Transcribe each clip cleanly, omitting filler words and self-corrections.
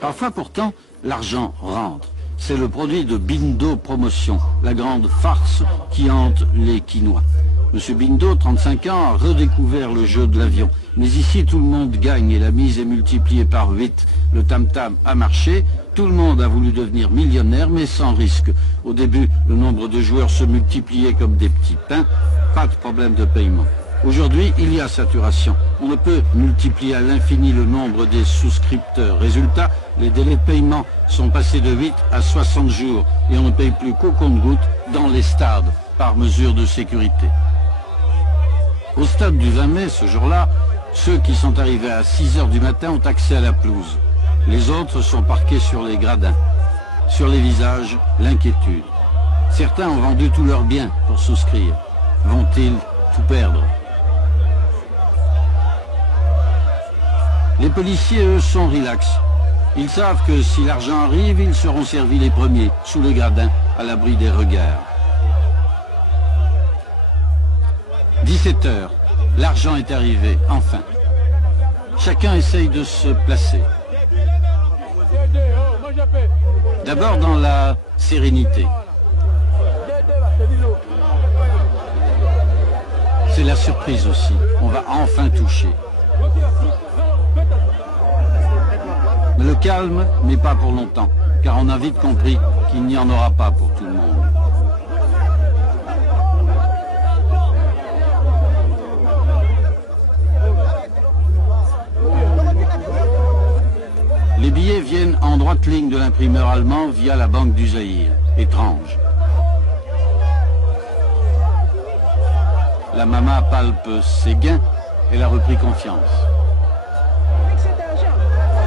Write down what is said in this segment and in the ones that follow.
Parfois pourtant, l'argent rentre. C'est le produit de Bindo Promotion, la grande farce qui hante les Quinois. Monsieur Bindo, 35 ans, a redécouvert le jeu de l'avion. Mais ici, tout le monde gagne et la mise est multipliée par 8. Le tam-tam a marché, tout le monde a voulu devenir millionnaire, mais sans risque. Au début, le nombre de joueurs se multipliait comme des petits pains. Pas de problème de paiement. Aujourd'hui, il y a saturation. On ne peut multiplier à l'infini le nombre des souscripteurs. Résultat, les délais de paiement sont passés de 8 à 60 jours et on ne paye plus qu'au compte-gouttes dans les stades, par mesure de sécurité. Au stade du 20 mai, ce jour-là, ceux qui sont arrivés à 6 h du matin ont accès à la pelouse. Les autres sont parqués sur les gradins. Sur les visages, l'inquiétude. Certains ont vendu tous leurs biens pour souscrire. Vont-ils tout perdre ? Les policiers, eux, sont relax. Ils savent que si l'argent arrive, ils seront servis les premiers, sous les gradins, à l'abri des regards. 17 h, l'argent est arrivé, enfin. Chacun essaye de se placer. D'abord dans la sérénité. C'est la surprise aussi, on va enfin toucher. Mais le calme n'est pas pour longtemps, car on a vite compris qu'il n'y en aura pas pour tout le monde. Les billets viennent en droite ligne de l'imprimeur allemand via la Banque du Zaïre. Étrange. La maman palpe ses gains, elle a repris confiance. Avec cet argent,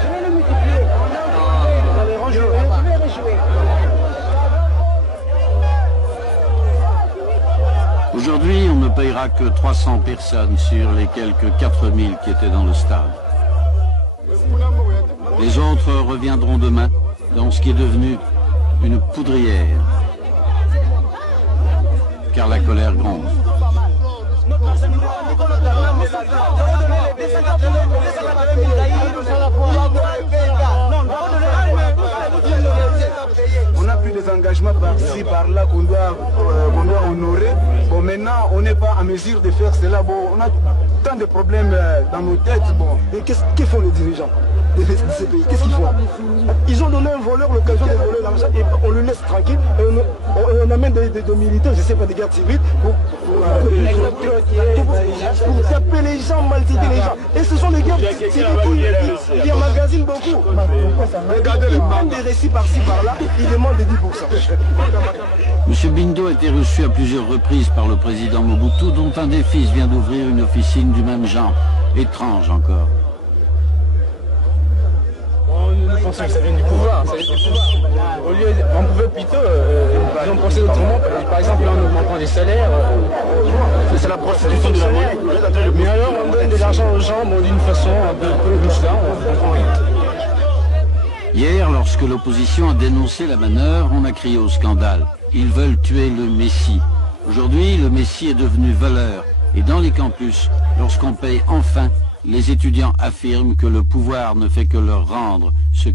je vais le multiplier. Je vais rejouer. Aujourd'hui, on ne payera que 300 personnes sur les quelques 4000 qui étaient dans le stade. Les autres reviendront demain dans ce qui est devenu une poudrière. Car la colère gronde. On a pris des engagements par-ci, par-là qu'on doit honorer. Bon, maintenant, on n'est pas en mesure de faire cela. Bon, on a tant de problèmes dans nos têtes. Bon, et qu'est-ce font les dirigeants de ces pays? Qu'est-ce qu'ils font? Ils ont donné à un voleur l'occasion de voler l'argent et on le laisse tranquille. Et on amène des militaires, je ne sais pas, des guerres civiles pour taper les gens, maltraiter les gens. Et ce sont les guerres civiles qui emmagasinent beaucoup. Regardez les bandes des récits par-ci, par-là, ils demandent des 10%. M. Bindo a été reçu à plusieurs reprises par le président Mobutu, dont un des fils vient d'ouvrir une officine du même genre. Étrange encore. Nous pensons que ça vient du pouvoir. Au lieu, on pouvait plutôt, ils ont pensé autrement. Par exemple, en augmentant les salaires. C'est la prostitution de la monnaie. Mais alors, on donne de l'argent aux gens d'une façon un peu louche là. Hier, lorsque l'opposition a dénoncé la manœuvre, on a crié au scandale. Ils veulent tuer le Messie. Aujourd'hui, le Messie est devenu voleur. Et dans les campus, lorsqu'on paye enfin, les étudiants affirment que le pouvoir ne fait que leur rendre ce